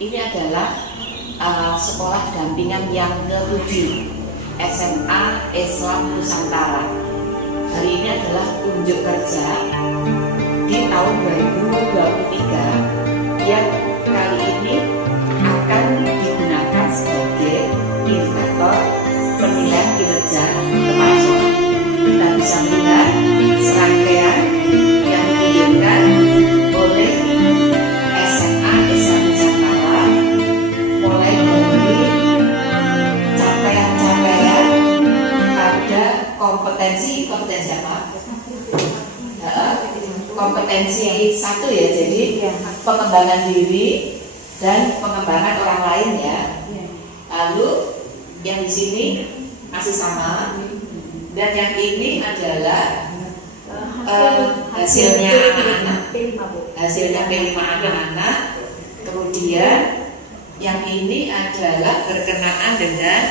Ini adalah sekolah dampingan yang ke-7 SMA Islam Nusantara. Hari ini adalah unjuk kerja di tahun 2023 yang kali ini akan digunakan sebagai indikator penilaian kinerja kepala sekolah. Kita bisa melihat serangkaian yang ditunjukkan oleh SMA Islam Nusantara, mulai dari capaian-capaian pada kompetensi apa? Kompetensi 1 ya, jadi pengembangan diri dan pengembangan orang lain ya. Lalu yang di sini masih sama, dan yang ini adalah hasilnya anak-anak, hasilnya P5 anak-anak. Kemudian yang ini adalah berkenaan dengan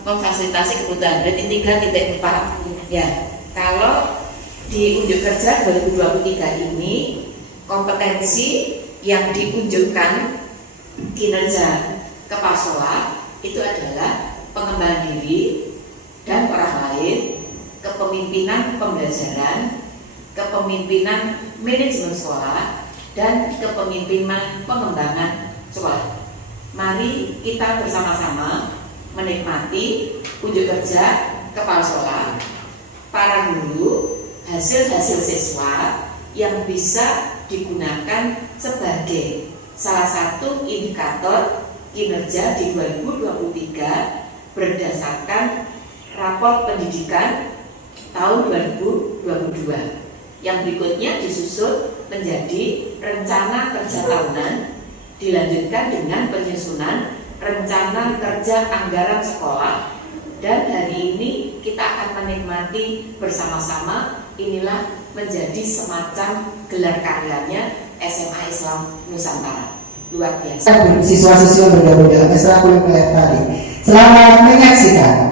memfasilitasi kebutuhan. Berarti 3.4 ya. Kalau di unjuk kerja 2023 ini kompetensi yang diunjukkan kinerja kepala sekolah itu adalah pengembangan diri dan orang lain, kepemimpinan pembelajaran, kepemimpinan manajemen sekolah, dan kepemimpinan pengembangan sekolah. Mari kita bersama-sama menikmati unjuk kerja kepala sekolah, para guru, hasil-hasil siswa yang bisa digunakan sebagai salah satu indikator kinerja di 2023 berdasarkan rapor pendidikan tahun 2022. Yang berikutnya disusun menjadi rencana kerja tahunan, dilanjutkan dengan penyusunan rencana kerja anggaran sekolah, dan hari ini kita akan menikmati bersama-sama. Inilah menjadi semacam gelar karyanya SMA Islam Nusantara. Luar biasa. Siswa-siswa bergabung dalam ekstrakurikuler tadi. Selamat menyaksikan.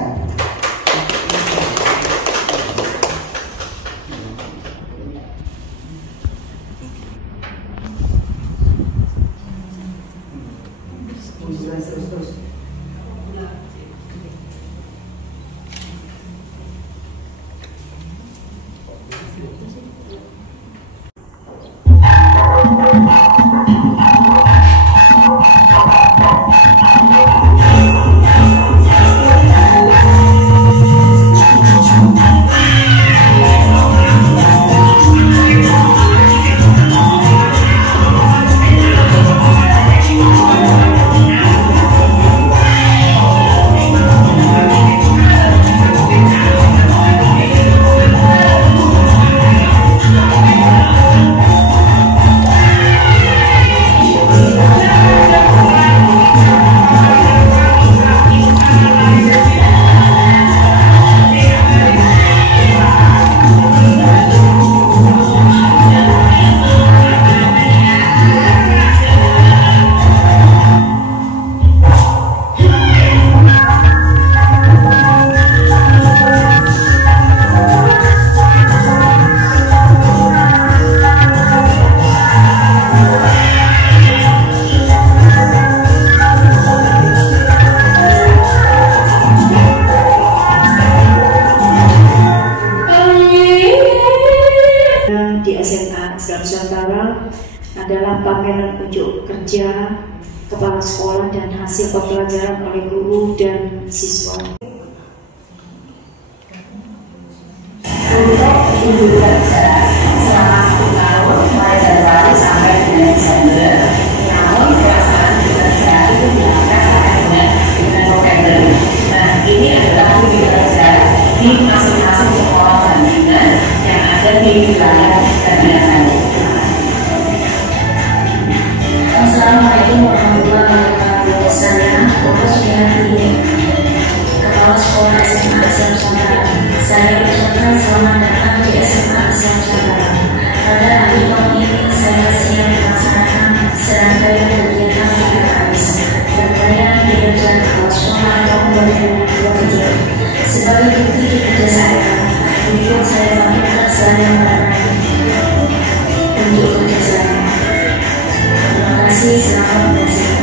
Adalah pameran unjuk kerja kepala sekolah dan hasil pembelajaran oleh guru dan siswa. Untuk unjuk kerja selama 1 tahun mulai Januari sampai bulan Desember, namun pelaksanaan unjuk kerja itu dilakukan dengan November. Nah, ini adalah unjuk kerja di masing-masing sekolah dampingan yang ada di wilayah daerah. Assalamualaikum warahmatullahi wabarakatuh. Saya Bapak Sudiarti, Kepala Sekolah SMA Islam Nusantara. Saya ucapkan selamat datang di SMA Islam Nusantara. Pada hari ini saya siap melaksanakan serangkaian kegiatan PKKS berkaitan kinerja kepala sekolah tahun 2023. Sebagai bukti kinerja saya, berikut saya bagikan saya unjuk kerja saya. Terima kasih. kasih, selamat berhasil.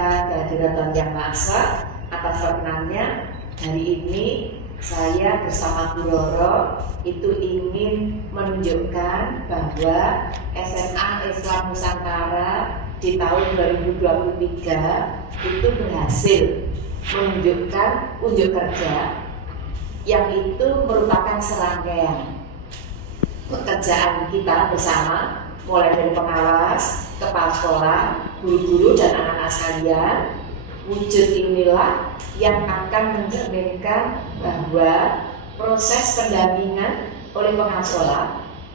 Kehadiran Yang Maha Esa atas perkenannya hari ini saya bersama Bu Roro itu ingin menunjukkan bahwa SMA Islam Nusantara di tahun 2023 itu berhasil menunjukkan unjuk kerja yang itu merupakan serangkaian pekerjaan kita bersama, mulai dari pengawas, kepala sekolah, guru-guru dan anak-anak sekalian. Wujud inilah yang akan mencerminkan bahwa proses pendampingan oleh pengawas sekolah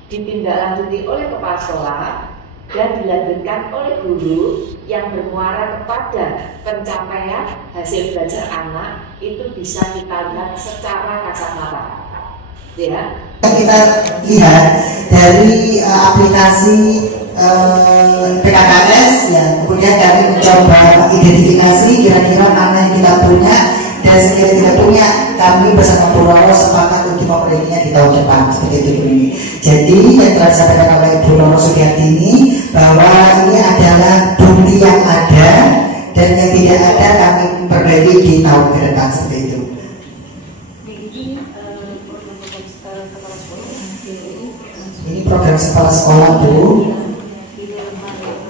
ditindaklanjuti oleh kepala sekolah dan dilanjutkan oleh guru yang bermuara kepada pencapaian hasil belajar anak itu bisa kita lihat secara kasat mata. Ya. Kita lihat dari aplikasi PKKS ya, kemudian kami mencoba identifikasi kira-kira mana yang kita punya dan sekiranya tidak punya, kami bersama Bu Roro sepakat untuk memperbaikinya di tahun depan seperti itu ini. Jadi yang telah disampaikan oleh Bu Roro Sugiyartini bahwa ini adalah bukti yang ada dan yang tidak ada kami perbaiki di tahun ke depan seperti itu. Ini program kepala sekolah Bu.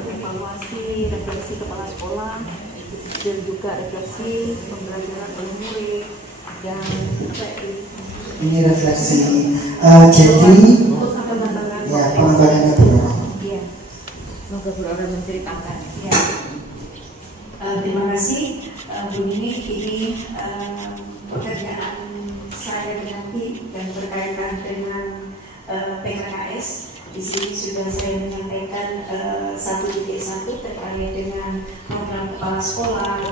Evaluasi, refleksi kepala sekolah, dan juga refleksi pembelajaran oleh murid dan ini refleksi. Jadi ya pengembangannya Bu. Iya. Semoga Bu Roro menceritakan. Ya. Terima kasih Bu Nini. Ini pekerjaan saya nanti dan berkaitan dengan PKKS. Di sini sudah saya menyampaikan 1.1 terkait dengan program kepala sekolah,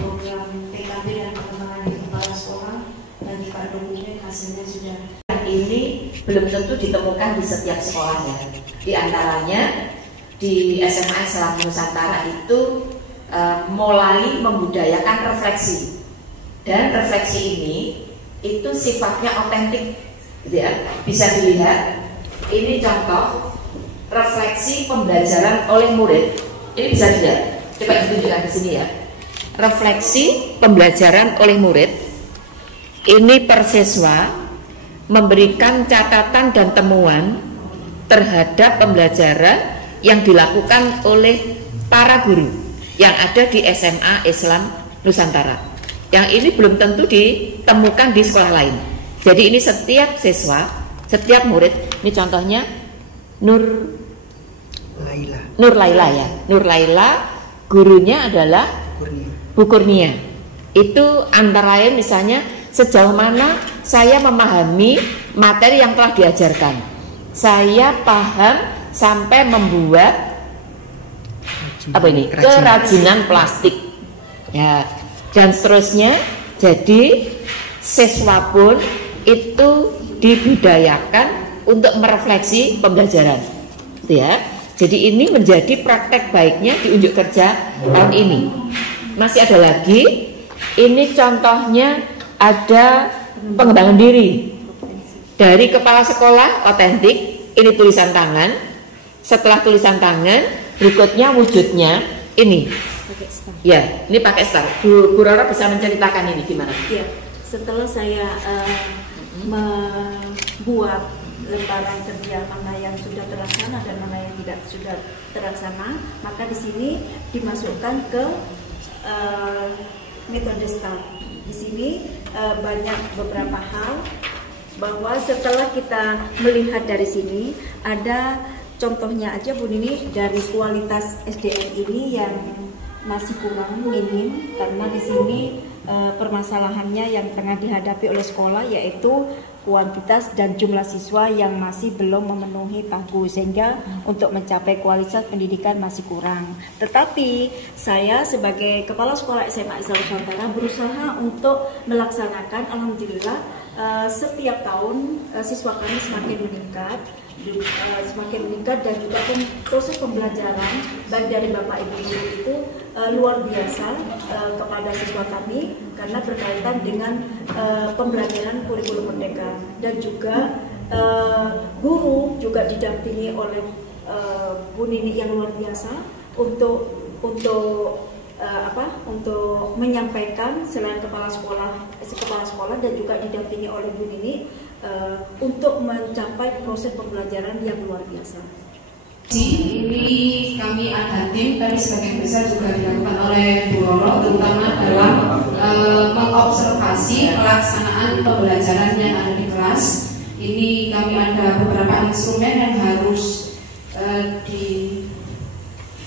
program PKB dan pengembangan di kepala sekolah, dan juga dokumen hasilnya sudah. Ini belum tentu ditemukan di setiap sekolah ya. Di antaranya di SMA Islam Nusantara itu mulai membudayakan refleksi, dan refleksi ini itu sifatnya otentik, gitu ya. Bisa dilihat. Ini contoh refleksi pembelajaran oleh murid. Ini bisa dilihat. Coba ditunjukkan di sini ya. Refleksi pembelajaran oleh murid. Ini per siswa memberikan catatan dan temuan terhadap pembelajaran yang dilakukan oleh para guru yang ada di SMA Islam Nusantara. Yang ini belum tentu ditemukan di sekolah lain. Jadi ini setiap siswa, setiap murid, ini contohnya Nur Laila ya. Nur Laila, gurunya adalah Bu Kurnia. Itu antara lain misalnya sejauh mana saya memahami materi yang telah diajarkan. Saya paham sampai membuat kerajinan plastik. Ya, dan seterusnya. Jadi siswa pun itu dibudayakan untuk merefleksi pembelajaran, ya. Jadi ini menjadi praktek baiknya di unjuk kerja tahun ini. Masih ada lagi, ini contohnya ada pengembangan diri dari kepala sekolah otentik. ini tulisan tangan. Setelah tulisan tangan, berikutnya wujudnya ini. Pakai star. Ya, ini pakai star. Bu Roro bisa menceritakan ini gimana? Ya, setelah saya membuat lembaran kerja mana yang sudah terlaksana dan mana yang tidak sudah terlaksana, maka di sini dimasukkan ke metode STAR. Di sini banyak beberapa hal bahwa setelah kita melihat dari sini ada contohnya aja Bu Nini, dari kualitas SDM ini yang masih kurang minim karena di sini permasalahannya yang tengah dihadapi oleh sekolah yaitu kuantitas dan jumlah siswa yang masih belum memenuhi pagu, sehingga untuk mencapai kualitas pendidikan masih kurang. Tetapi saya sebagai kepala sekolah SMA Islam Nusantara berusaha untuk melaksanakan, alhamdulillah setiap tahun siswa kami semakin meningkat dan juga proses pembelajaran baik dari Bapak Ibu guru itu luar biasa kepada siswa kami karena berkaitan dengan pembelajaran kurikulum merdeka, dan juga guru juga didampingi oleh Bu Nini yang luar biasa untuk menyampaikan selain kepala sekolah dan juga didampingi oleh Bu Nini untuk mencapai proses pembelajaran yang luar biasa. Ini kami ada tim, tapi sebagian besar juga dilakukan oleh Bu Roro, terutama dalam mengobservasi pelaksanaan pembelajaran yang ada di kelas. Ini kami ada beberapa instrumen yang harus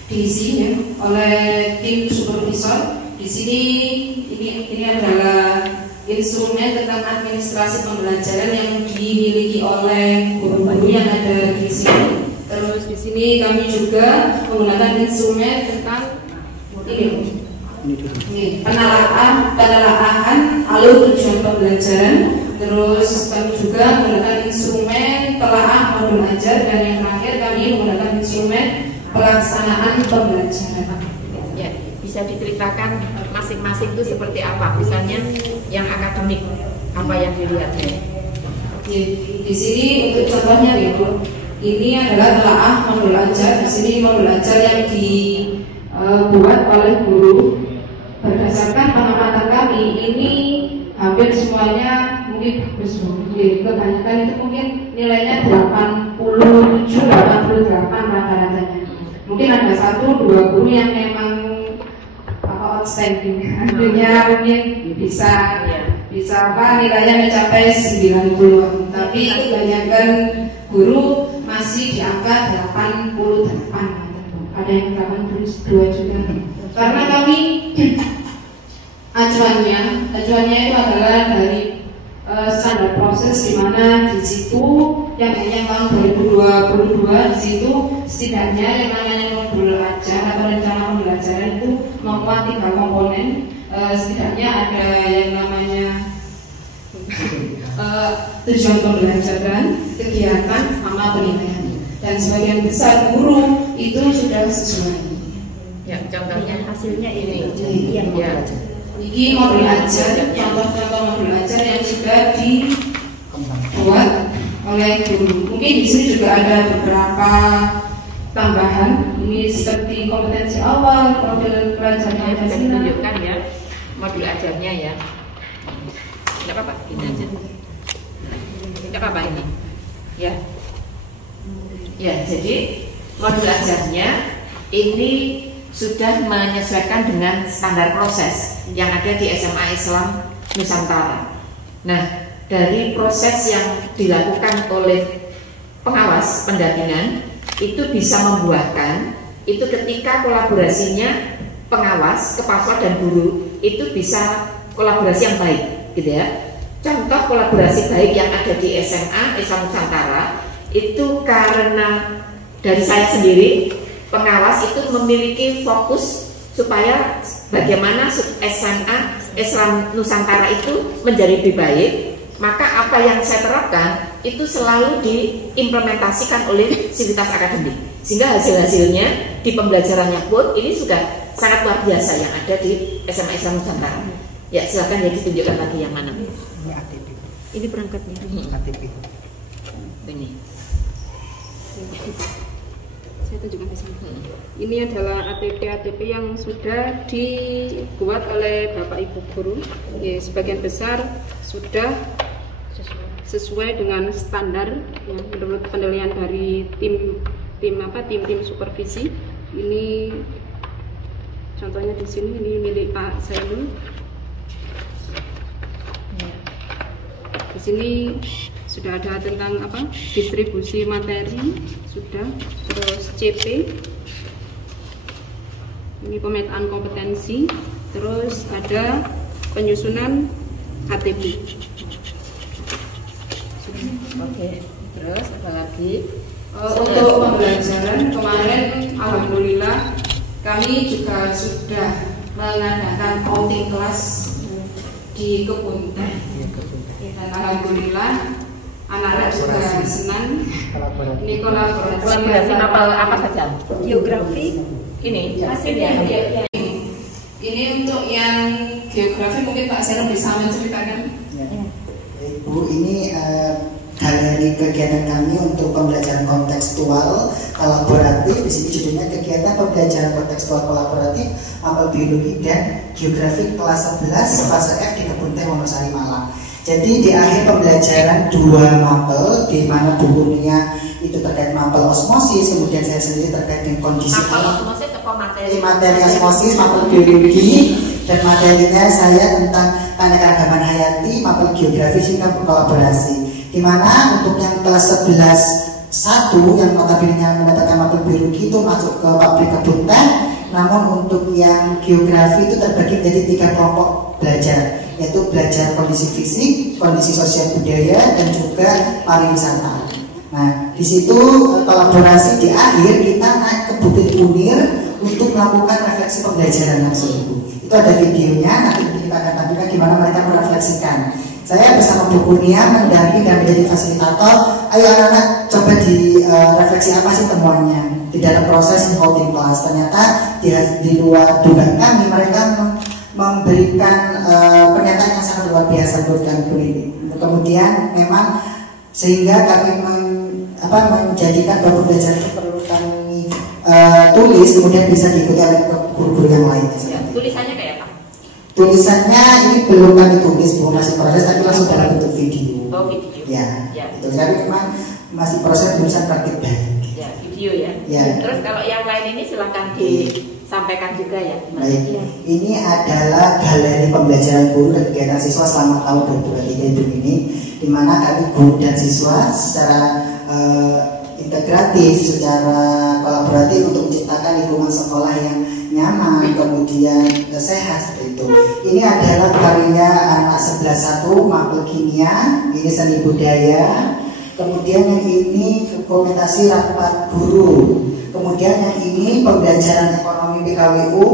diisi ya, oleh tim supervisor. Di sini ini adalah instrumen tentang administrasi pembelajaran yang dimiliki oleh guru-guru yang ada di sini. Terus di sini kami juga menggunakan instrumen tentang ini penelaahan alur tujuan pembelajaran. Terus kami juga menggunakan instrumen telaah modul ajar, dan yang terakhir kami menggunakan instrumen pelaksanaan pembelajaran. Ya, bisa diceritakan masing-masing itu seperti apa? Misalnya yang akademik, apa yang dilihatnya? Di sini untuk contohnya itu, ini adalah telaah modul ajar. Di sini modul ajar yang dibuat oleh guru berdasarkan pengamatan kami. Ini hampir semuanya mungkin bagus, kebanyakan itu mungkin nilainya 87-88 rata-ratanya. Mungkin ada 1-2 guru yang memang outstanding, artinya mungkin bisa nilainya mencapai 90, tapi kebanyakan guru masih di angka 88, ada yang 82 juga. Karena kami acuannya itu adalah dari standar proses, di mana di situ yang hanya tahun 2022 di situ setidaknya yang namanya modul ajar atau rencana pembelajaran itu memuat 3 komponen. Setidaknya ada yang namanya tujuan pembelajaran, kegiatan, sama penilaian, dan sebagian besar guru itu sudah sesuai. Ya, contohnya hasilnya ini. Ya. Ini modul ajar, contoh-contoh modul ajar yang sudah dibuat oleh guru. Mungkin di sini juga ada beberapa tambahan. Ini seperti kompetensi awal, profil pelajaran yang bisa ditunjukkan ya modul ajarnya ya. Tidak apa-apa, ini aja. Tidak apa-apa ini. Ya. Ya, jadi modul ajarnya ini sudah menyesuaikan dengan standar proses yang ada di SMA Islam Nusantara. Nah, dari proses yang dilakukan oleh pengawas pendampingan itu bisa membuahkan itu ketika kolaborasinya pengawas, kepala sekolah dan guru itu bisa kolaborasi yang baik, gitu ya. Contoh kolaborasi baik yang ada di SMA Islam Nusantara itu karena dari saya sendiri, pengawas itu memiliki fokus supaya bagaimana SMA Islam Nusantara itu menjadi lebih baik. Maka apa yang saya terapkan itu selalu diimplementasikan oleh sivitas akademik, sehingga hasil-hasilnya di pembelajarannya pun ini sudah sangat luar biasa yang ada di SMA Islam Nusantara. Ya, silakan ya ditunjukkan lagi yang mana. Ini perangkatnya. ATP. Ini. tunjukkan di sini. Ini adalah ATP yang sudah dibuat oleh Bapak Ibu guru. Ya, sebagian besar sudah sesuai dengan standar ya, menurut penilaian dari tim supervisi. Ini contohnya di sini, ini milik Pak Zainul. Di sini sudah ada tentang distribusi materi sudah, terus CP, ini pemetaan kompetensi, terus ada penyusunan ATP. Oke, terus apa lagi? Untuk pembelajaran kemarin alhamdulillah kami juga sudah mengadakan outing kelas di kebun teh, dan alhamdulillah anak-anak juga senang. Ini kolaborasi apa saja? Geografi Ini masih ya. Ini untuk yang geografi mungkin Pak Sero bisa menceritakan. Ibu, ini galeri kegiatan kami untuk pembelajaran kontekstual kolaboratif. Di sini judulnya kegiatan pembelajaran kontekstual kolaboratif mapel biologi dan geografi kelas 11 fase F di Kebun Teh Wonosari Malang. Jadi di akhir pembelajaran 2 mapel, di mana bukunya itu terkait mapel osmosis, kemudian saya sendiri terkait dengan kondisi Mapel osmosis apa materi osmosis, mapel biologi, dan materinya saya tentang keanekaragaman hayati, mapel geografi sehingga berkolaborasi. Di mana untuk yang kelas 11 1 yang notabene mendapatkan mapel biologi itu masuk ke pabrik kebun teh, namun untuk yang geografi itu terbagi menjadi 3 kelompok belajar, yaitu belajar kondisi fisik, kondisi sosial budaya, dan juga pariwisata. Nah, di situ kolaborasi di akhir kita naik ke Bukit Kunir untuk melakukan refleksi pembelajaran langsung. Itu ada videonya, nanti kita akan tampilkan gimana mereka merefleksikan. Saya bersama Bu Kurnia mendampingi dan menjadi fasilitator. Ayo anak-anak coba di refleksi apa sih temuannya di dalam proses outing class. Ternyata di luar dugaan kami mereka memberikan pernyataan yang sangat luar biasa buat kami. Kemudian memang sehingga kami menjadikan bahwa pembelajaran itu perlu kami tulis, kemudian bisa diikuti oleh guru-guru yang lainnya. Ya, tulisannya kayak apa? Tulisannya ini belum kami tulis, belum masih proses, tapi langsung dalam bentuk video. Oh, video. Ya, ya. Itu tapi memang masih proses tulisan praktik baik. Ya, video ya. Ya. Terus kalau yang lain ini silakan disampaikan juga ya. Baik. Ini adalah galeri pembelajaran guru dan kegiatan siswa selama tahun 2023 ini, di mana kami guru dan siswa secara integratif, secara kolaboratif untuk menciptakan lingkungan sekolah yang nyaman, kemudian sehat seperti itu. Ini adalah karya anak 11-1 mapel kimia, ini seni budaya. Kemudian yang ini dokumentasi rapat guru. Kemudian yang ini pembelajaran ekonomi PKWU.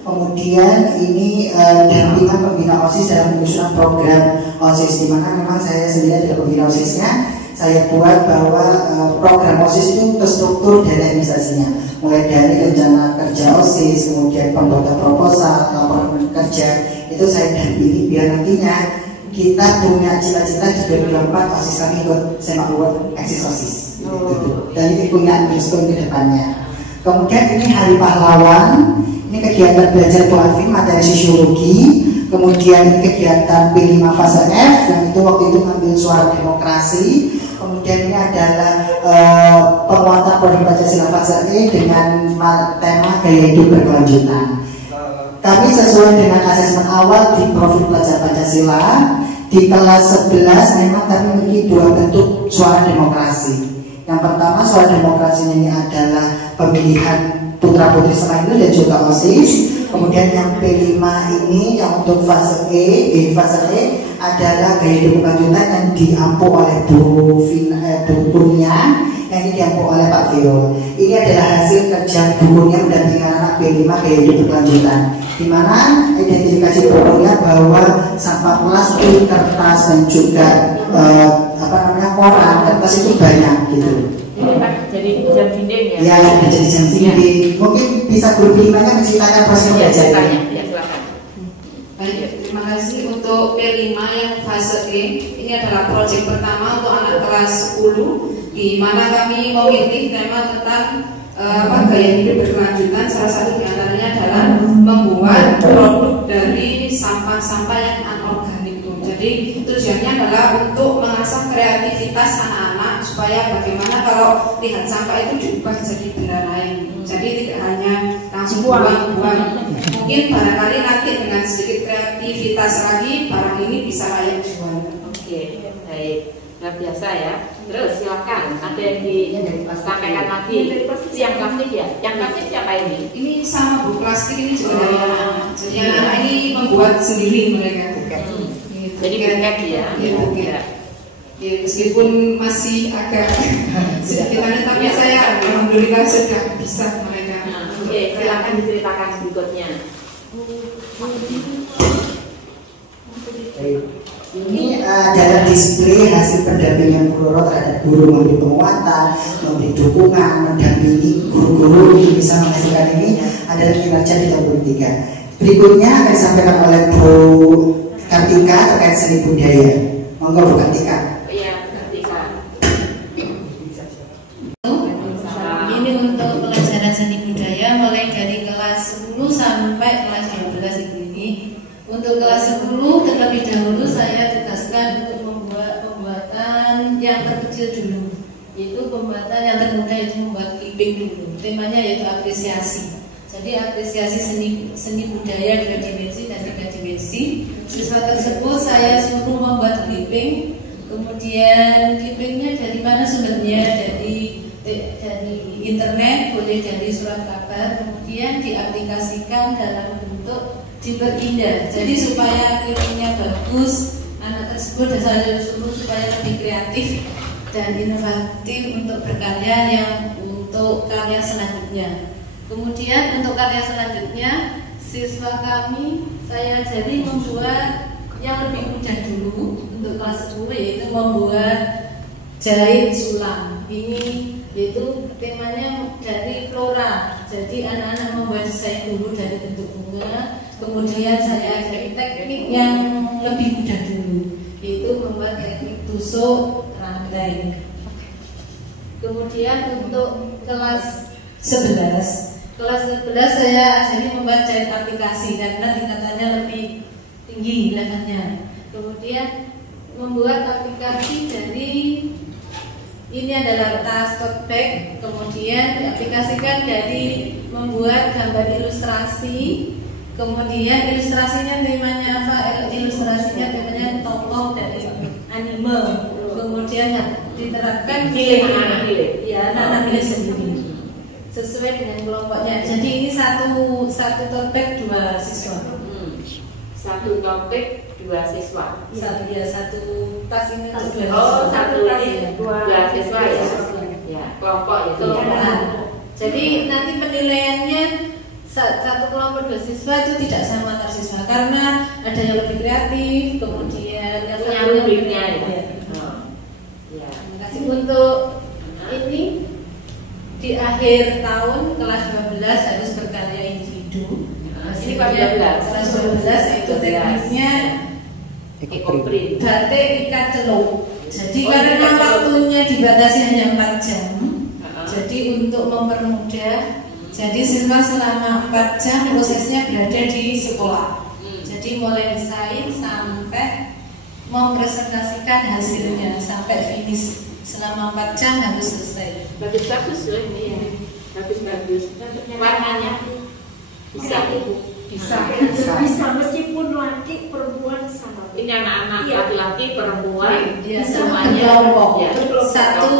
Kemudian ini dampingan pembina OSIS dalam penyusunan program OSIS, di mana memang saya sendiri adalah pembina OSISnya. Saya buat bahwa program OSIS itu terstruktur dari administrasinya, mulai dari rencana kerja OSIS, kemudian pembuatan proposal, laporan kerja, itu saya dampingi biar nantinya kita punya cita-cita di 2024 OSIS kami ikut sepak bola eksis OSIS, dan ini punya milestone ke depannya. Kemudian ini Hari Pahlawan, ini kegiatan belajar Pualvin materi sosiologi. Kemudian ini kegiatan P5 fase F, yang itu waktu itu ngambil suara demokrasi. Kemudian ini adalah penguatan produk Pancasila fase E dengan tema gaya hidup berkelanjutan. Kami sesuai dengan asesmen awal di profil pelajar Pancasila. Di kelas 11 memang kami memiliki 2 bentuk suara demokrasi. Yang pertama, suara demokrasinya ini adalah pemilihan putra putri sekolah itu dan juga OSIS. Kemudian yang P5 ini yang untuk fase E, fase E adalah gaya hidup berkelanjutan yang diampu oleh Bu Kurnia, yang ini diampu oleh Pak Viro. Ini adalah hasil kerja bukunya mendampingi anak P5 gaya hidup berkelanjutan, di mana identifikasi bukunya bahwa sampah plastik, kertas, dan juga koran, kertas itu banyak gitu. Ini Pak jadi jam dinding ya? Ya, jadi jam dinding. Mungkin bisa guru P5-nya menceritakan proses belajarnya. Ya, silakan. Baik, terima kasih. Untuk P5 yang fase E, ini adalah proyek pertama untuk anak kelas 10, di mana kami memilih tema tentang gaya hidup berkelanjutan. Salah satu diantaranya adalah membuat produk dari sampah-sampah yang anorganik itu. Jadi tujuannya adalah untuk mengasah kreativitas anak-anak supaya bagaimana kalau lihat sampah itu diubah jadi benda lain. Jadi tidak hanya langsung buang-buang. Mungkin barangkali nanti dengan sedikit kreativitas lagi barang ini bisa layak jual. Oke, baik. Luar biasa ya. Terus silakan, ada yang disampaikan lagi. Yang plastik ya? Yang plastik siapa ini? Ini sama Bu, plastik ini juga dari anak-anak. Jadi anak-anak ini membuat sendiri mereka. Jadi buket ya? Iya, buket. Ya, meskipun masih agak sedikit aneh, tapi saya alhamdulillah sudah bisa mereka. Oke, silakan diceritakan berikutnya. Ini dalam display hasil pendampingan Bu Roro terhadap guru, memberi penguatan, memberi dukungan, mendampingi guru-guru untuk bisa menghasilkan ini adalah kinerja di tahun 2023. Berikutnya akan disampaikan oleh Bu Kartika terkait seni budaya. Monggo Bu Kartika. Iya, Kartika. Ini untuk pelajaran seni budaya mulai dari kelas 10 sampai kelas 12 ini. Untuk kelas 10 terlebih dahulu saya tugaskan untuk membuat pembuatan yang terkecil dulu. Itu pembuatan yang termudah itu membuat clipping dulu. Temanya yaitu apresiasi. Jadi apresiasi seni budaya 2 dimensi dan 3 dimensi. Siswa tersebut saya suruh membuat clipping. Kemudian clippingnya dari mana sumbernya? Dari internet, boleh dari surat kabar. Kemudian diaplikasikan dalam bentuk diperindah. Jadi supaya clippingnya bagus, anak tersebut saya suruh supaya lebih kreatif dan inovatif untuk berkarya yang untuk karya selanjutnya. Kemudian untuk karya selanjutnya siswa kami saya ajari membuat yang lebih mudah dulu untuk kelas 10, yaitu membuat jahit sulam. Ini yaitu temanya dari flora. Jadi anak-anak membuat desain dulu dari bentuk bunga. Kemudian saya ajari teknik yang lebih mudah dulu, yaitu membuat teknik tusuk rantai. Kemudian untuk kelas 11 saya ajari membuat jahit aplikasi karena tingkatannya lebih tinggi levelnya. Kemudian membuat aplikasi dari ini adalah tas tote bag. Kemudian diaplikasikan dari membuat gambar ilustrasi. Kemudian ilustrasinya temanya apa? Ilustrasinya temanya tokoh dari anime. Kemudian diterapkan di anak-anak milik sendiri sesuai dengan kelompoknya. Jadi ini satu tote bag 2 siswa. Satu tote bag 2 siswa. Satu tas ini untuk 2 siswa. Oh, satu ini 2 siswa ya. Ya, kelompok itu. Jadi nanti penilaiannya satu kelompok 2 siswa itu tidak sama antar siswa karena ada yang lebih kreatif, kemudian yang punya satu rubriknya yang ya. Ya. Terima kasih. Untuk ini di akhir tahun kelas 12 harus berkarya individu. Ini kelas 12. Kelas 12 itu tekniknya ekoprint. batik ikat celup. Jadi karena waktunya dibatasi hanya 4 jam. Jadi untuk mempermudah, jadi siswa selama 4 jam prosesnya berada di sekolah. Jadi mulai desain sampai mempresentasikan hasilnya sampai finish selama 4 jam harus selesai. Bagus loh ini ya. Bagus. Warnanya bisa meskipun laki perempuan sama. Ini anak-anak laki-laki perempuan semuanya kelompok. Satu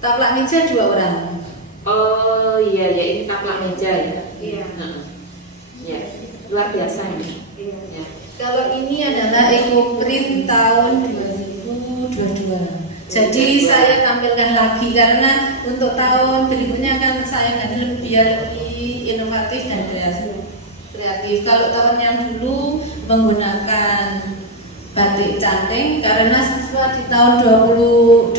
taplak meja 2 orang. Oh iya ini taplak meja ya. Iya. Ya, luar biasa ini. Ya. Kalau ini adalah ekoprint tahun 2022. Jadi saya tampilkan lagi karena untuk tahun berikutnya kan saya nanti biar lebih inovatif dan kreatif. Kalau tahun yang dulu menggunakan batik canting karena siswa di tahun 2022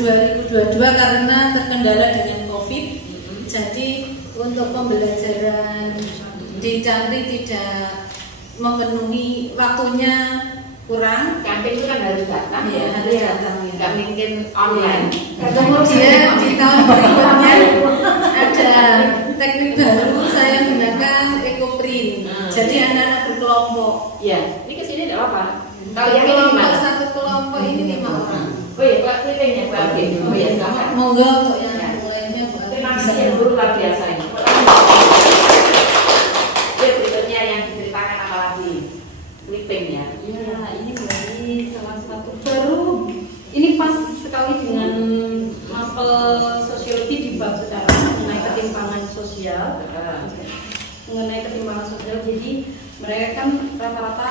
karena terkendala dengan COVID, jadi untuk pembelajaran di canting tidak memenuhi waktunya kurang. Camping itu kan harus datang ya, harus datang ya. Gak mungkin online. Kemudian di tahun berikutnya ada Ya, ini kesini tidak apa-apa. Kalau Untuk yang ini kelompok gimana? satu kelompok ini 5 orang. Oh iya, Pak Klipingnya, Pak Oke. Oh iya, silakan. Monggo untuk yang lainnya Bu Ati. Terima kasih yang guru luar biasa ini. Ya, berikutnya yang diceritakan apa lagi? Klipingnya. Ya, ini dari salah satu baru. Ini pas sekali dengan mapel sosiologi di bab sekarang mengenai ketimpangan sosial. Mengenai ketimpangan sosial, jadi mereka kan rata-rata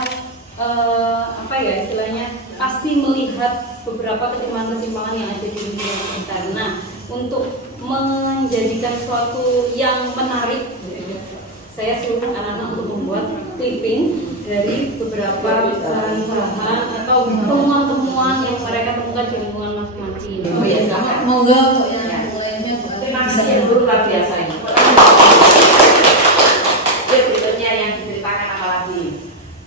apa ya istilahnya pasti melihat beberapa ketimpangan-ketimpangan yang ada di lingkungan kita. Nah, untuk menjadikan sesuatu yang menarik, saya suruh anak-anak untuk membuat clipping dari beberapa bahan-bahan atau temuan-temuan yang mereka temukan di lingkungan masing-masing. Oh iya, silakan. Monggo untuk yang lainnya Bu Ati. Terima kasih yang guru luar biasa ini. Ya, berikutnya yang diceritakan apa lagi?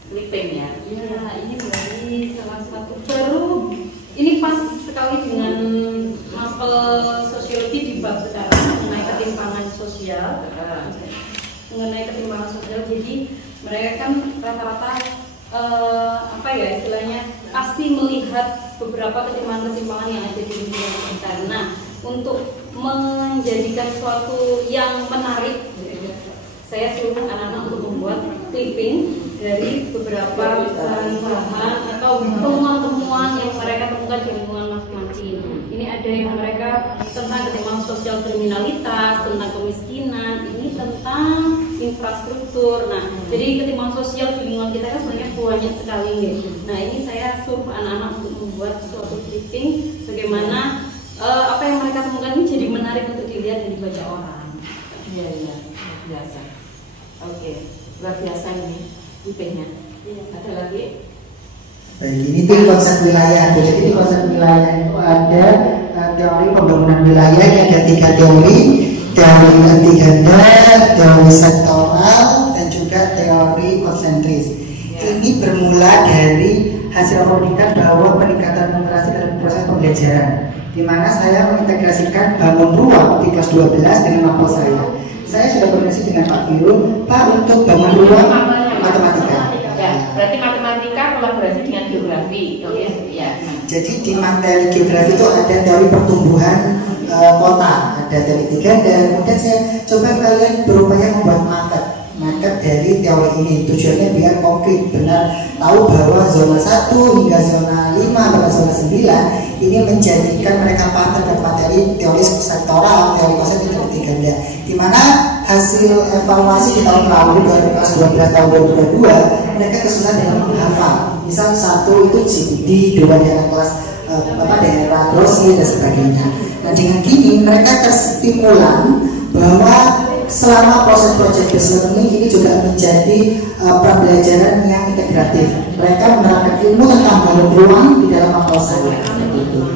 Clippingnya. Ya, ini dari salah satu baru. Ini pas sekali dengan mapel sosiologi di bab sekarang mengenai ketimpangan sosial. Mengenai ketimpangan sosial, jadi mereka kan rata-rata apa ya istilahnya pasti melihat beberapa ketimpangan-ketimpangan yang ada di lingkungan kita. Nah, untuk menjadikan sesuatu yang menarik, saya suruh anak-anak untuk membuat clipping dari beberapa bahan-bahan atau temuan-temuan yang mereka temukan di lingkungan masing-masing. Ini ada yang mereka tentang ketimpangan sosial kriminalitas, tentang kemiskinan, ini tentang infrastruktur. Nah, jadi ketimpangan sosial di lingkungan kita kan sebenarnya banyak sekali ya. Nah, ini saya suruh anak-anak untuk membuat suatu clipping bagaimana apa yang mereka temukan ini jadi menarik untuk dilihat dan dibaca orang. Iya, iya, biasa. Oke, luar biasa ini clippingnya. Ada lagi? Baik, ini tuh konsep wilayah. Jadi di konsep wilayah itu ada teori pembangunan wilayah. Ini ada 3 teori anti ganda, teori sektoral, dan juga teori konsentris. Ini bermula dari hasil penelitian bahwa peningkatan numerasi dalam proses pembelajaran, di mana saya mengintegrasikan bangun ruang di kelas 12 dengan mapel saya. Saya sudah koordinasi dengan Pak Biru, Pak, untuk bangun ruang matematika. Ya, berarti matematika kolaborasi dengan geografi. Oke, ya. Jadi di materi geografi itu ada teori pertumbuhan kota, ada teori tiga, dan kemudian saya coba kalian berupaya membuat market dari teori ini. Tujuannya biar konkret, benar tahu bahwa zona 1 hingga zona 5 atau zona 9 ini menjadikan mereka partner dan materi teori sektoral, teori konsep, teori tiga. Di mana hasil evaluasi di tahun lalu dari kelas 12 tahun 2022 mereka kesulitan dalam menghafal. Misal 1 itu GPD, 2 daerah kelas daerah grosi dan sebagainya. Nah, dengan gini mereka terstimulan bahwa selama proses project based learning ini juga menjadi pembelajaran yang integratif. Mereka menerapkan ilmu tentang bangun ruang di dalam mapel saya.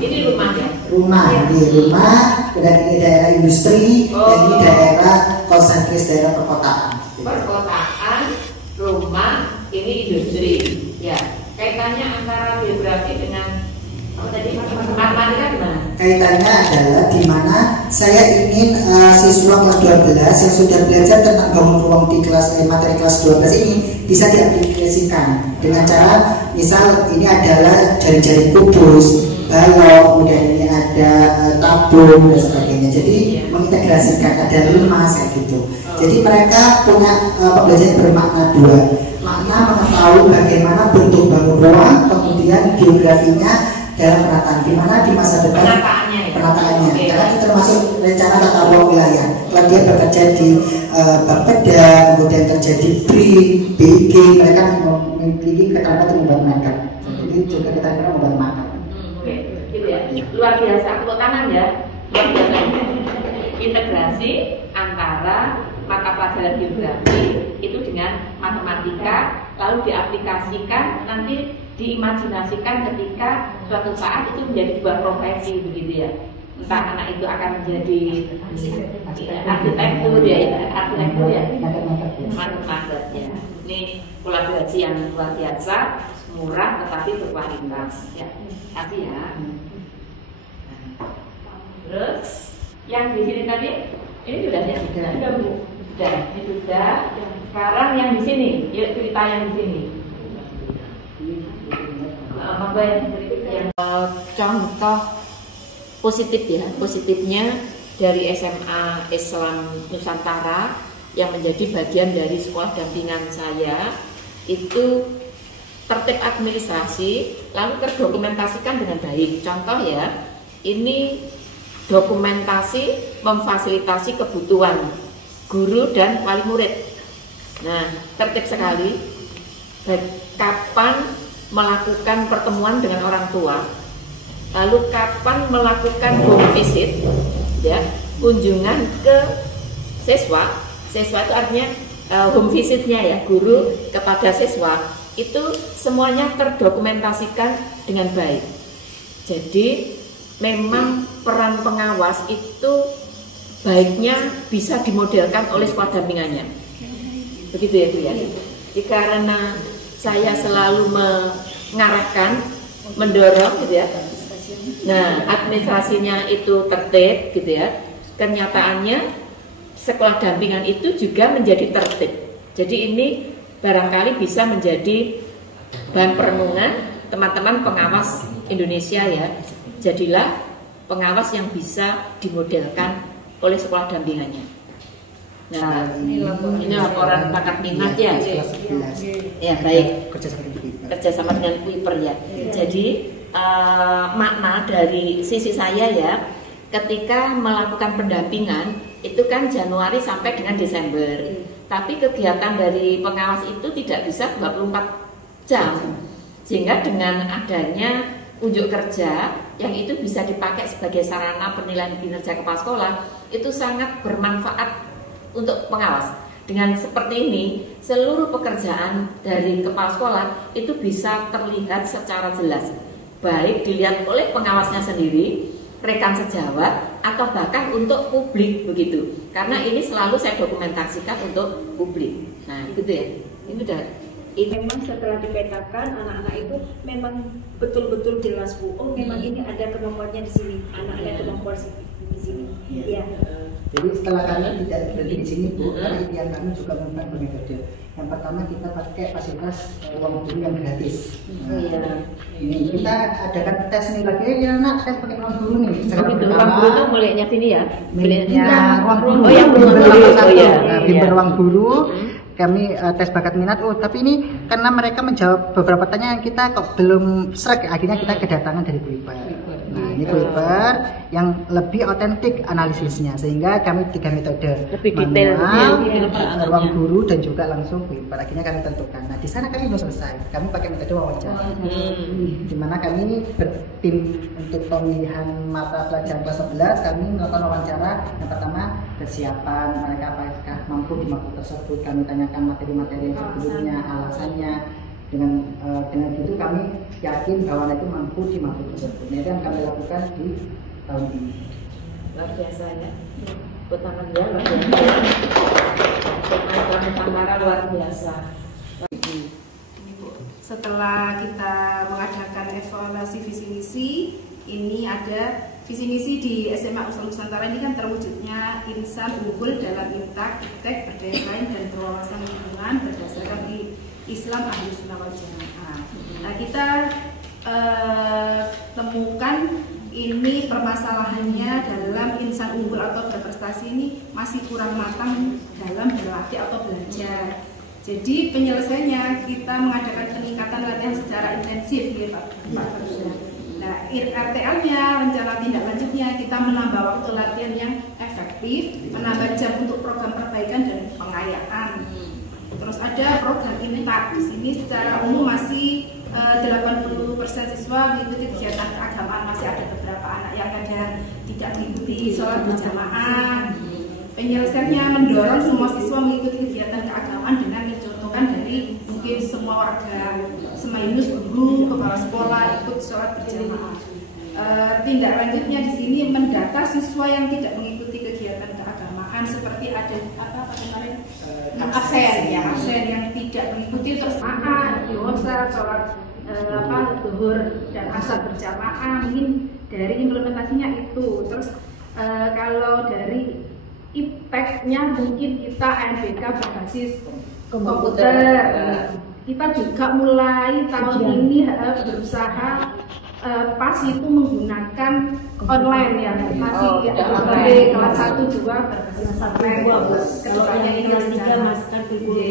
Ini rumah ya? Rumah, di rumah, dan ini daerah industri, dan ini daerah konsentris, daerah perkotaan. Perkotaan, rumah, ini industri. Ya, kaitannya antara geografi dengan apa tadi? Matematika gimana? Kaitannya adalah di mana saya ingin siswa kelas 12 yang sudah belajar tentang bangun ruang di kelas materi kelas 12 ini bisa diaplikasikan dengan cara misal ini adalah jaring-jaring kubus, balok, kemudian ini ada tabung dan sebagainya. Jadi mengintegrasikan ada limas kayak gitu. Jadi mereka punya pembelajaran bermakna dua. Makna mengetahui bagaimana bentuk bangun ruang, kemudian geografinya dalam penataan, di mana di masa depan penataannya, karena itu termasuk rencana tata ruang wilayah. Kalau dia bekerja di Bapeda, kemudian terjadi BIG, mereka memiliki keterampilan membuat market. Jadi juga kita kira membuat market. Oke, gitu ya. Luar biasa, tepuk tangan ya. Luar biasa. Integrasi antara mata pelajaran geografi itu dengan matematika, lalu diaplikasikan, nanti diimajinasikan ketika suatu saat itu menjadi sebuah profesi begitu ya. Entah anak itu akan menjadi arsitektur ya, market ya. Ini kolaborasi yang luar biasa, murah tetapi berkualitas. Ya, kasih ya. Terus yang di sini tadi ini sudah ya, sudah Bu. Sudah, ini sudah. Sekarang yang di sini, yuk cerita yang di sini. monggo yang contoh positif ya, positifnya dari SMA Islam Nusantara yang menjadi bagian dari sekolah dampingan saya itu tertib administrasi lalu terdokumentasikan dengan baik. Contoh ya, ini dokumentasi memfasilitasi kebutuhan guru dan wali murid. Nah, tertib sekali. Kapan melakukan pertemuan dengan orang tua, lalu kapan melakukan home visit, ya, kunjungan ke siswa. Siswa itu artinya home visitnya ya, guru kepada siswa itu semuanya terdokumentasikan dengan baik. Jadi memang peran pengawas itu baiknya bisa dimodelkan oleh sekolah dampingannya. Begitu ya Bu ya. Karena saya selalu mengarahkan, mendorong gitu ya. Nah, administrasinya itu tertib gitu ya. Kenyataannya sekolah dampingan itu juga menjadi tertib. Jadi ini barangkali bisa menjadi bahan perenungan teman-teman pengawas Indonesia ya. Jadilah pengawas yang bisa dimodelkan oleh sekolah dampingannya. Nah, ini laporan bakat minat ya. Ya baik. Kerjasama dengan Kuiper ya. Jadi makna dari sisi saya ya, ketika melakukan pendampingan itu kan Januari sampai dengan Desember. Tapi kegiatan dari pengawas itu tidak bisa 24 jam. Sehingga dengan adanya unjuk kerja yang itu bisa dipakai sebagai sarana penilaian kinerja kepala sekolah, itu sangat bermanfaat untuk pengawas. Dengan seperti ini, seluruh pekerjaan dari kepala sekolah itu bisa terlihat secara jelas, baik dilihat oleh pengawasnya sendiri, rekan sejawat, atau bahkan untuk publik begitu. Karena ini selalu saya dokumentasikan untuk publik. Nah, gitu ya. Ini udah. Ini memang setelah dipetakan anak-anak itu memang betul-betul jelas Bu. Oh, memang ini ada kemampuannya di sini, anaknya kemampuan di sini. Iya. Jadi setelah kami tidak berhenti di sini Bu, karena impian kami juga menggunakan metode. Yang pertama kita pakai fasilitas ruang guru yang gratis. Nah, ini kita adakan tes nih lagi ya anak, tes pakai ruang guru nih. Ruang guru tuh mulainya sini ya. Mulainya ruang guru. Oh yang ruang guru. Bimbel ruang guru. Kami tes bakat minat, tapi ini karena mereka menjawab beberapa pertanyaan kita kok belum srek, akhirnya kita kedatangan dari Kuiper. Nah, ini Kuiper yang lebih otentik analisisnya, sehingga kami 3 metode, lebih detail, ruang guru dan juga langsung Kuiper. Akhirnya kami tentukan. Nah, di sana kami belum selesai, kami pakai metode wawancara, di mana kami ini bertim untuk pemilihan mata pelajaran kelas 11, kami melakukan wawancara. Yang pertama, kesiapan mereka apakah mampu di materi tersebut, kami tanyakan materi-materi yang sebelumnya, alasannya. Dengan itu kami yakin bahwa anak itu mampu di materi tersebut. Nah, itu yang kami lakukan di tahun ini. Luar biasa ya. Tangan ya, luar biasa. Nusantara luar biasa. Setelah kita mengadakan evaluasi visi misi, ini ada visi misi di SMA Islam Nusantara ini kan terwujudnya insan unggul dalam intak, iptek, berdaya saing dan berwawasan lingkungan berdasarkan Islam Ahlus Sunnah wal Jamaah. Nah, kita temukan ini permasalahannya dalam insan unggul atau berprestasi ini masih kurang matang dalam berlatih atau belajar. Jadi penyelesaiannya kita mengadakan peningkatan latihan secara intensif ya Pak. Nah, RTL-nya, rencana tindak lanjutnya kita menambah waktu latihan yang efektif, menambah jam untuk program perbaikan dan pengayaan. Terus ada program intak. Di sini secara umum masih 80% siswa mengikuti kegiatan keagamaan, masih ada beberapa anak yang kadang tidak mengikuti sholat berjamaah. Penyelesaiannya mendorong semua siswa mengikuti kegiatan keagamaan dengan mencontohkan dari mungkin semua warga Semainus, guru, kepala sekolah ikut sholat berjamaah. Tindak lanjutnya di sini mendata siswa yang tidak mengikuti kegiatan keagamaan seperti ada apa kemarin absen yang tidak mengikuti terus dewasa sholat zuhur dan asar berjamaah, mungkin dari implementasinya itu. Terus kalau dari impact-nya mungkin kita NBK berbasis komputer. kita juga mulai tahun ini berusaha pas itu menggunakan online ya, masih dari kelas 1 2 berbasis online, kedepannya ini kelas 3 masukkan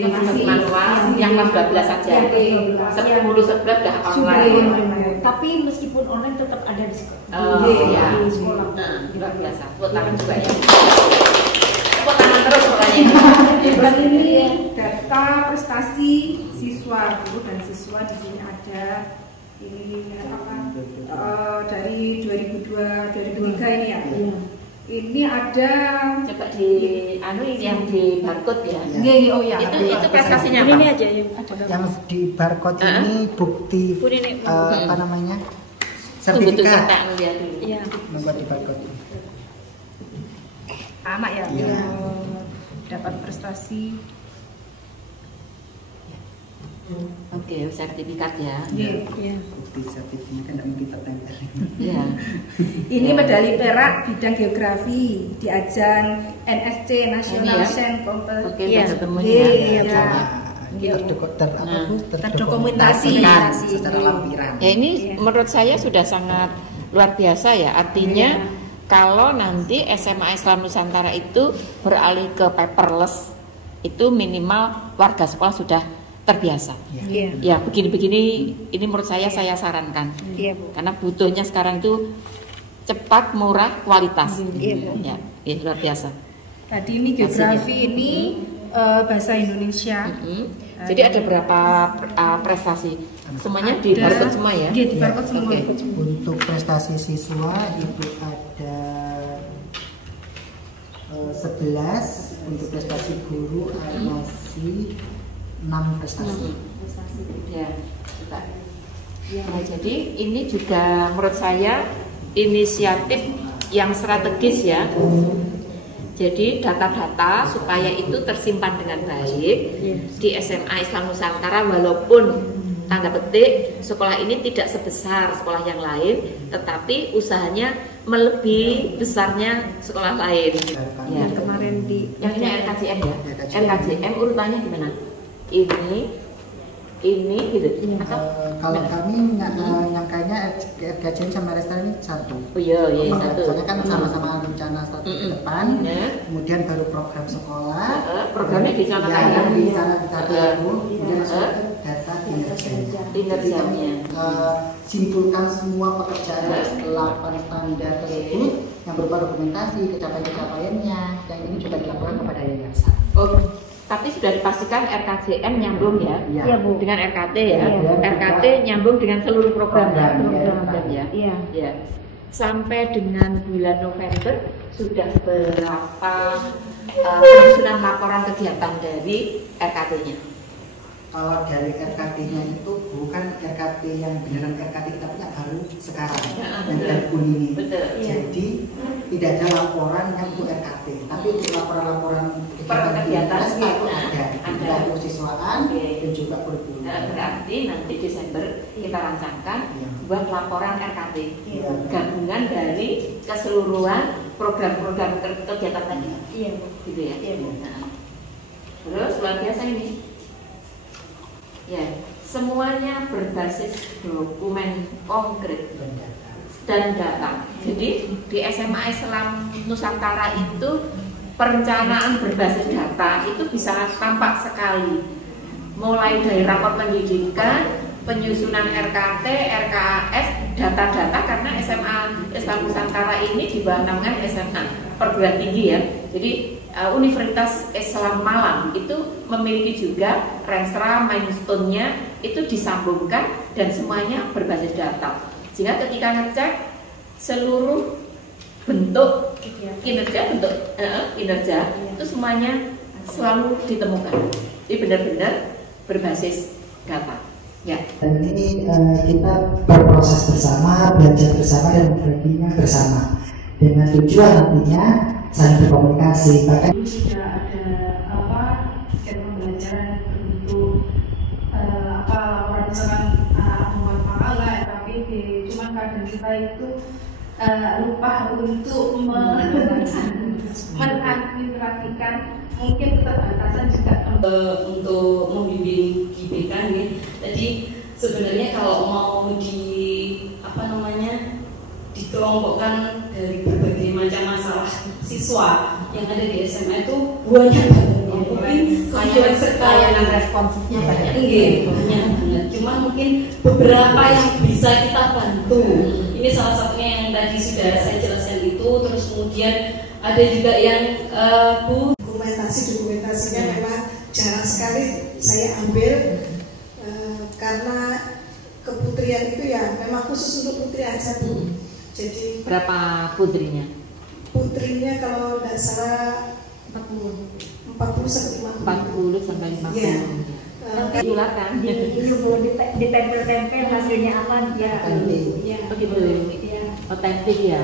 masih manual, yang kelas 12 saja, 10-11 dah online. Tapi meskipun online tetap ada di sekolah. Luar biasa, tepuk tangan juga ya. Tepuk tangan terus pokoknya. Dan ini data prestasi siswa, guru dan siswa di sini ada. Ini dari 2002-2003 ini ya. Ini ada, coba di ini yang di barcode ya. Oh ya. Itu prestasinya apa? Ini aja yang di barcode ini bukti apa namanya? Sertifikat. Iya. Membuat di barcode. Anak ya. Dapat prestasi. Oke, sertifikat ya. Iya. Bukti sertifikat tidak mungkin tertempel. Iya. Ini medali perak bidang geografi di ajang NSC National Science Contest. Oke, ketemu ya. Terdokumentasi secara lampiran. Ya ini menurut saya sudah sangat luar biasa ya. Artinya kalau nanti SMA Islam Nusantara itu beralih ke paperless, itu minimal warga sekolah sudah terbiasa. Ya begini-begini ini menurut saya sarankan. Karena butuhnya sekarang itu cepat, murah, kualitas. Ya, luar biasa. Tadi ini geografi ini bahasa Indonesia. Jadi ada berapa prestasi? Semuanya di barcode semua ya? Di barcode semua. Untuk prestasi siswa itu ada 11, untuk prestasi guru masih 6 prestasi. Ya, nah, jadi ini juga menurut saya inisiatif yang strategis ya. Jadi data-data supaya itu tersimpan dengan baik di SMA Islam Nusantara, walaupun tanda petik sekolah ini tidak sebesar sekolah yang lain, tetapi usahanya melebihi besarnya sekolah lain. Ya. Kemarin di yang ini RKJM ya. RKJM urutannya gimana? Ini gitu. Kalau kami nyangkanya RKJM sama Resta ini satu. Oh iya, satu. Soalnya kan sama-sama rencana strategi ke depan. Kemudian baru program sekolah. Programnya di sana kan? Ya, di sana kemudian masuk ke data kinerjanya. Simpulkan semua pekerjaan 8 standar tersebut yang berupa dokumentasi, capaiannya, yang ini juga dilakukan kepada yayasan. Tapi sudah dipastikan RKJM nyambung ya, Bu. Dengan RKT ya. RKT nyambung dengan seluruh program ya. Iya. Sampai dengan bulan November sudah berapa penyusunan laporan kegiatan dari RKT-nya? Kalau dari RKT-nya itu bukan RKT yang beneran RKT kita punya baru sekarang yang dari ini. Jadi tidak ada laporan yang untuk RKT, tapi untuk laporan-laporan kegiatan itu ada kesiswaan dan juga kurikulum. Berarti nanti Desember kita rancangkan buat laporan RKT gabungan dari keseluruhan program-program kegiatan tadi. Gitu ya. Terus luar biasa ini. Ya, semuanya berbasis dokumen konkret dan data. Jadi di SMA Islam Nusantara itu perencanaan berbasis data itu bisa tampak sekali. Mulai dari rapor pendidikan, penyusunan RKT, RKAS, data-data, karena SMA Islam Nusantara ini di bawah naungan SMA perguruan tinggi ya. Jadi Universitas Islam Malang itu memiliki juga Renstra, milestone-nya itu disambungkan dan semuanya berbasis data. Sehingga ketika ngecek seluruh bentuk kinerja, itu semuanya selalu ditemukan. Jadi benar-benar berbasis data. Ya. Dan ini kita berproses bersama, belajar bersama dan memperbaiki bersama dengan tujuan nantinya saling berkomunikasi. Bahkan tidak ada pembelajaran untuk laporan misalkan membuat makalah, tapi cuma kadang kita itu lupa untuk mengadministrasikan, mungkin keterbatasan juga untuk membimbing GBK nih siswa yang ada di SMA itu banyak banget. Mungkin layanan responsifnya banyak. Iya, banyak banget. Cuma mungkin beberapa yang bisa kita bantu. Ini salah satunya yang tadi sudah saya jelaskan itu. Terus kemudian ada juga yang Bu, dokumentasinya memang jarang sekali saya ambil karena keputrian itu ya memang khusus untuk putri aja Bu. Jadi berapa putrinya? Putrinya kalau tidak salah 40 sampai 50. Ya. Diularkan. Ditempel-tempel hasilnya apa dia. Begitu. Otentik ya.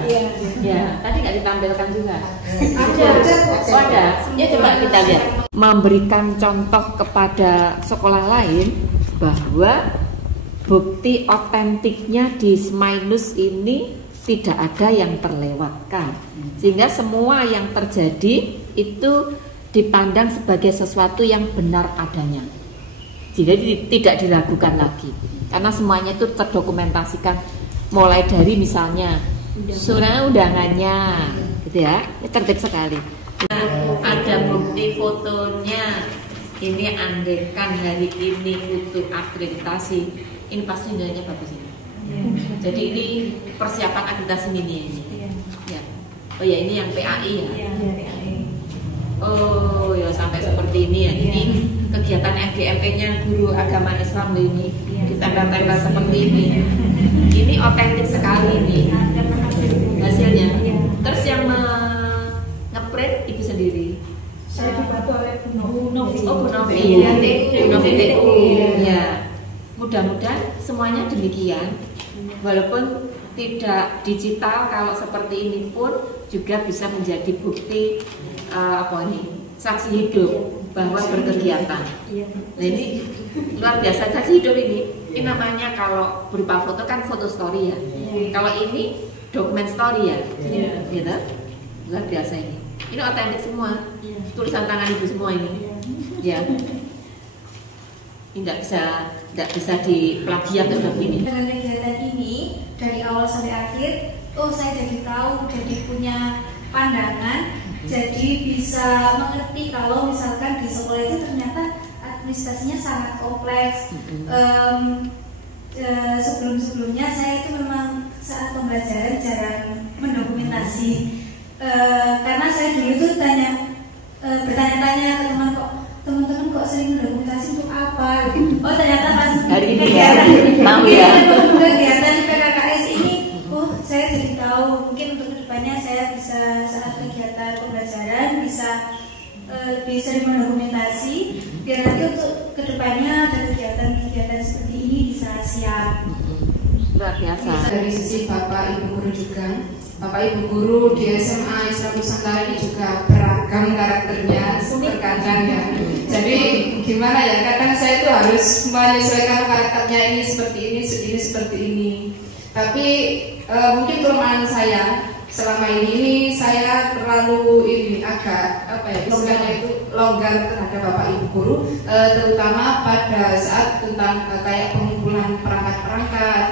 Ya. Tadi nggak ditampilkan juga. Ada. Ya coba kita lihat. Memberikan contoh kepada sekolah lain bahwa bukti otentiknya di Smainus ini tidak ada yang terlewatkan, sehingga semua yang terjadi itu dipandang sebagai sesuatu yang benar adanya, jadi tidak diragukan lagi karena semuanya itu terdokumentasikan, mulai dari misalnya surat undangannya gitu ya, tertib sekali. Nah, ada bukti fotonya, ini andekan hari ini butuh akreditasi, ini pasti nilainya bagus ini. Jadi ini persiapan akreditasi mini ini. Ya. Oh ya, ini yang PAI ya. Oh ya, sampai seperti ini ya. Ini kegiatan FGMP-nya guru agama Islam ini ditempel-tempel seperti ini. Ini otentik sekali ini hasilnya. Terus yang nge-print ibu sendiri. Saya dibantu oleh Bu Novi. Oh, Bu Novi. Bu Novi TU. Ya. Mudah-mudahan semuanya demikian. Walaupun tidak digital, kalau seperti ini pun juga bisa menjadi bukti saksi hidup bahwa berkegiatan. Nah ini luar biasa saksi hidup ini. Ini namanya kalau berupa foto kan foto story ya. Kalau ini dokumen story ya, gitu. Luar biasa ini. Ini otentik semua. Tulisan tangan ibu semua ini. Ya. Ini tidak bisa diplagiat atau ini. Dengan kegiatan ini dari awal sampai akhir, saya jadi tahu, jadi punya pandangan, jadi bisa mengerti kalau misalkan di sekolah itu ternyata administrasinya sangat kompleks. Sebelum-sebelumnya saya itu memang saat pembelajaran jarang mendokumentasi, karena saya dulu itu bertanya-tanya ke teman-teman kok sering mendokumentasi untuk apa? Oh ternyata pas hari ini ya, tahu ya. Kegiatan PKKS ini, saya jadi tahu. Mungkin untuk kedepannya saya bisa saat kegiatan pembelajaran bisa sering mendokumentasi, biar nanti untuk kedepannya ada kegiatan-kegiatan seperti ini bisa siap. Luar biasa. Dari sisi Bapak Ibu Guru juga, Bapak Ibu Guru di SMA Islam Nusantara ini juga beragam karakternya, terkadang ya. Jadi gimana ya, kadang saya itu harus menyesuaikan karakternya ini seperti ini seperti ini. Tapi mungkin kelemahan saya selama ini saya terlalu agak istilahnya itu longgar terhadap Bapak Ibu Guru, terutama pada saat tentang kayak pengumpulan perangkat-perangkat.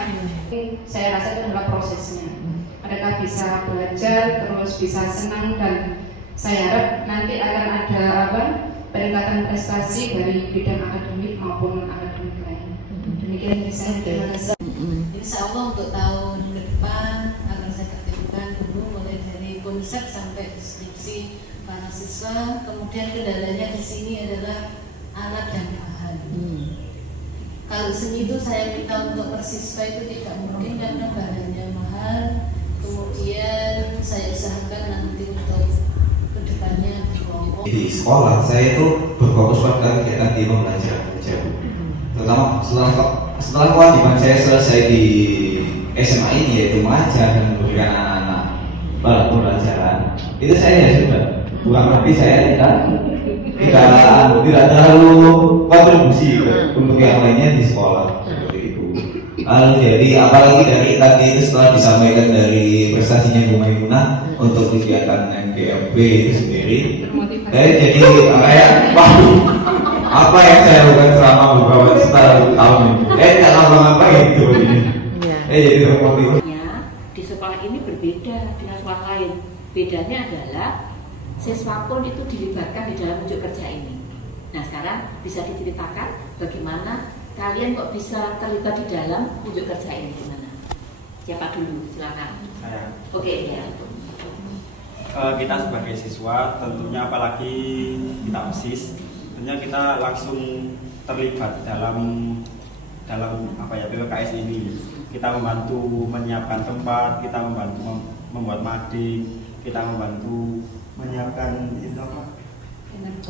Saya rasa itu adalah prosesnya. Mereka bisa belajar terus bisa senang, dan saya harap nanti akan ada peningkatan prestasi dari bidang akademik maupun akademik lain. Demikian dari saya. Terima kasih. Insya Allah untuk tahun ke depan akan saya tertipkan dulu mulai dari konsep sampai deskripsi para siswa. Kemudian kendalanya di sini adalah alat dan bahan. Kalau seni itu saya minta untuk persiswa itu tidak mungkin karena bahannya mahal. Kemudian saya usahakan nanti untuk kedepannya berkelompok. Di sekolah saya itu berfokus pada kegiatan di pembelajaran aja, terutama setelah kewajiban saya selesai di SMA ini, yaitu mengajar dan memberikan anak-anak pembelajaran. Itu saya ya sudah, bukan berarti saya tidak terlalu kontribusi untuk yang lainnya di sekolah seperti itu. Lalu jadi apalagi dari tadi itu setelah disampaikan dari prestasinya Bu Maimunah untuk kegiatan MGMP itu sendiri, saya jadi kayak apa yang saya lakukan selama beberapa tahun ini, tidak ngapa-ngapain gitu ini. Jadi termotivasi. Di sekolah ini berbeda dengan sekolah lain. Bedanya adalah siswa pun itu dilibatkan di dalam unjuk kerja ini. Nah sekarang bisa diceritakan bagaimana kalian kok bisa terlibat di dalam unjuk kerja ini, gimana? Siapa dulu? Silakan. Saya. Oke ya. Kita sebagai siswa tentunya, apalagi kita OSIS, tentunya kita langsung terlibat dalam apa ya, PPKS ini. Kita membantu menyiapkan tempat, kita membantu membuat mading, kita membantu menyiapkan itu apa?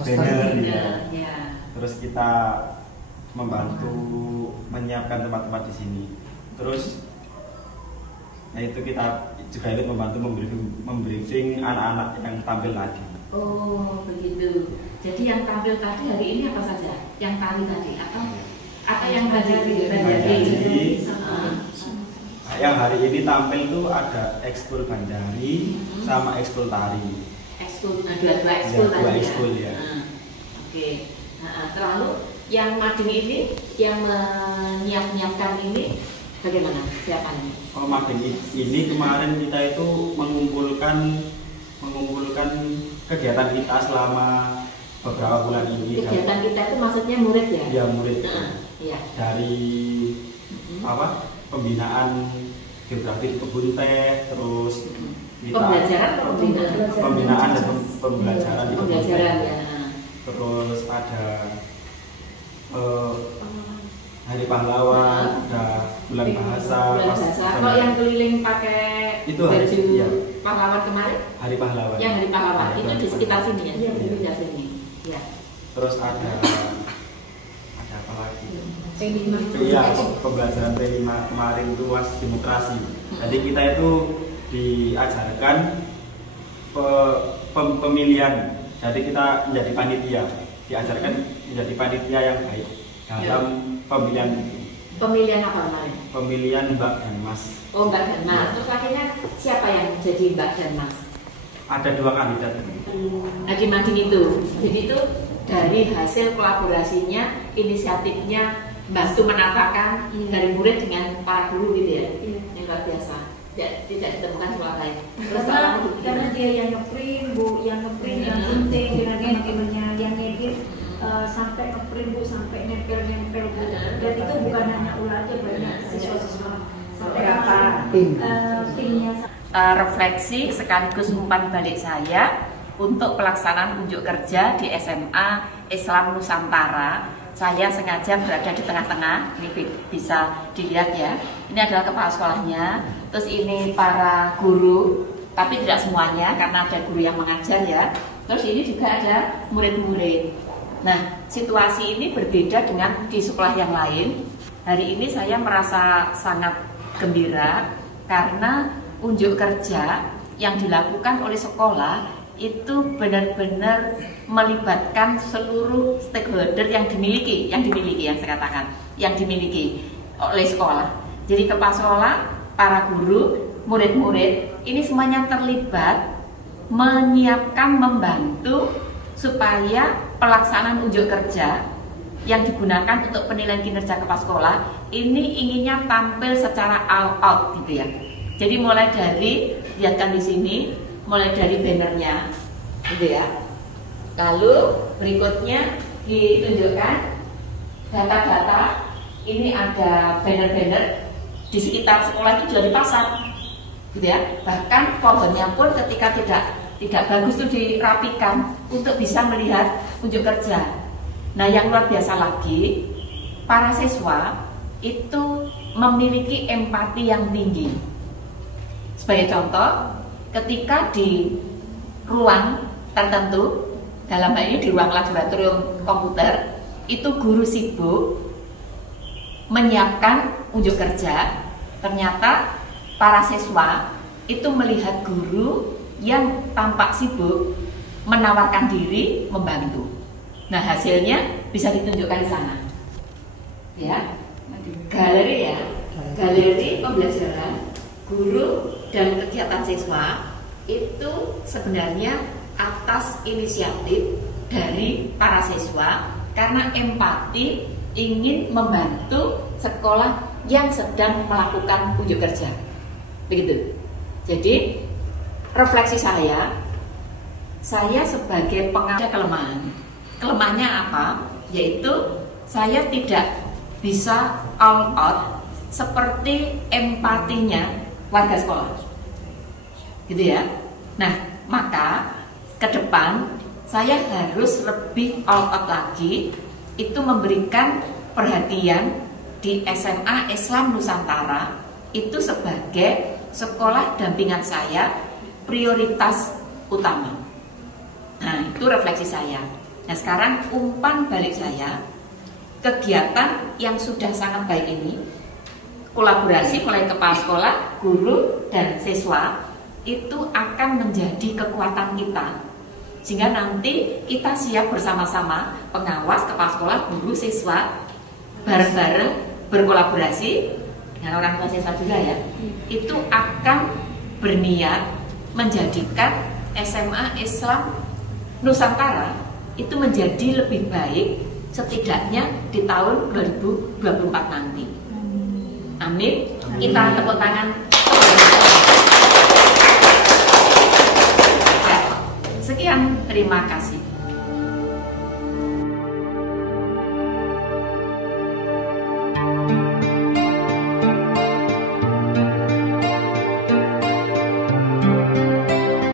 Banner ya. Terus kita membantu menyiapkan tempat-tempat di sini. Terus itu kita juga ikut membantu membriefing anak-anak yang tampil tadi. Oh begitu. Jadi yang tampil tadi hari ini apa saja? Yang tari tadi atau yang Bandari? Yang hari ini tampil itu ada ekskul Bandari sama ekskul tari. Ekskul, dua ekskul tadi ya. Ekskul ya. Oke. Terlalu yang mading ini, yang menyiapkan ini bagaimana? Siapa ini? Oh, mading ini kemarin kita itu mengumpulkan kegiatan kita selama beberapa bulan ini. Kegiatan kita itu maksudnya murid ya? Iya, murid. Iya. Dari pembinaan geografi kebun teh, terus kita pembinaan dan pembelajaran di kebun teh. Ya. Terus ada Hari Pahlawan, ada bulan bahasa. Kalau yang keliling pakai itu baju ya. pahlawan kemarin? Hari Pahlawan. Yang Hari Pahlawan itu di sekitar sini ya, di sekitar sini. Ya. Terus ada apa lagi? P5. Iya, pembelajaran P5 kemarin itu was demokrasi. Jadi kita itu diajarkan pemilihan. Jadi kita menjadi panitia, diajarkan menjadi panitia yang baik dalam pemilihan itu. Pemilihan apa kemarin? Pemilihan Mbak dan Mas. Oh, Mbak dan Mas. Terus akhirnya siapa yang jadi Mbak dan Mas? Ada 2 kandidat. Nah, di mading itu. Jadi itu dari hasil kolaborasinya, inisiatifnya bantu menatakan dari murid dengan para guru gitu ya. Yang luar biasa. Tidak ditemukan soal lain. Karena dia yang ngeprint, Bu, yang ngeprint yang penting dengan teman-temannya yang ngedit sampai ngeprint, Bu, sampai nempel-nempel, Bu. Dan itu bukan hanya ulah aja, banyak siswa-siswa. Sampai berapa timnya. Refleksi sekaligus umpan balik saya untuk pelaksanaan unjuk kerja di SMA Islam Nusantara. Saya sengaja berada di tengah-tengah, ini bisa dilihat ya. Ini adalah kepala sekolahnya, terus ini para guru, tapi tidak semuanya karena ada guru yang mengajar ya. Terus ini juga ada murid-murid. Nah, situasi ini berbeda dengan di sekolah yang lain. Hari ini saya merasa sangat gembira karena unjuk kerja yang dilakukan oleh sekolah itu benar-benar melibatkan seluruh stakeholder yang dimiliki yang saya katakan, yang dimiliki oleh sekolah. Jadi kepala sekolah, para guru, murid-murid, ini semuanya terlibat menyiapkan, membantu supaya pelaksanaan unjuk kerja yang digunakan untuk penilaian kinerja kepala sekolah ini inginnya tampil secara all out gitu ya. Jadi mulai dari, lihatkan di sini, mulai dari bannernya gitu ya. Lalu berikutnya ditunjukkan data-data. Ini ada banner-banner di sekitar sekolah itu sudah dipasang gitu ya. Bahkan pohonnya pun ketika tidak bagus itu dirapikan untuk bisa melihat unjuk kerja. Nah, yang luar biasa lagi, para siswa itu memiliki empati yang tinggi. Sebagai contoh, ketika di ruang tertentu, dalam hal ini di ruang laboratorium komputer, itu guru sibuk menyiapkan unjuk kerja, ternyata para siswa itu melihat guru yang tampak sibuk menawarkan diri membantu. Nah, hasilnya bisa ditunjukkan di sana. Ya, galeri ya, galeri pembelajaran guru dan kegiatan siswa itu sebenarnya atas inisiatif dari para siswa karena empati ingin membantu sekolah yang sedang melakukan unjuk kerja. Begitu. Jadi refleksi saya sebagai pengajar kelemahannya apa? Yaitu saya tidak bisa all out seperti empatinya warga sekolah, gitu ya. Nah, maka ke depan saya harus lebih all out lagi, itu memberikan perhatian di SMA Islam Nusantara itu sebagai sekolah dampingan saya prioritas utama. Nah, itu refleksi saya. Nah, sekarang umpan balik saya, kegiatan yang sudah sangat baik ini, kolaborasi mulai kepala sekolah, guru, dan siswa, itu akan menjadi kekuatan kita. Sehingga nanti kita siap bersama-sama, pengawas, kepala sekolah, guru, siswa, bareng-bareng berkolaborasi dengan orang tua siswa juga ya, itu akan berniat menjadikan SMA Islam Nusantara itu menjadi lebih baik setidaknya di tahun 2024 nanti. Amin. Kita tepuk tangan. Ya. Sekian, terima kasih.